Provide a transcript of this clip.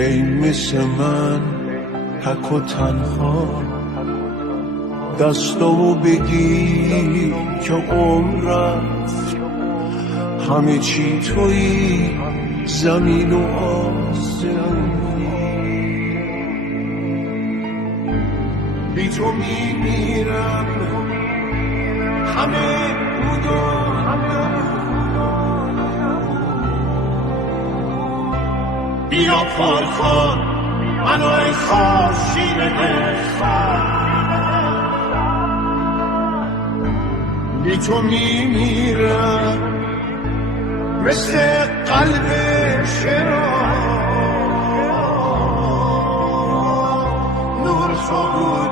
ای مثل من تک و تنها دستامو بگی که عمرت همه چی تویی زمین و آسمونی بی تو میمیرم همه بودم بیا پار کن منو ای خورشید عشق بی تو میمیرم مثل قلب شرار نور تو بود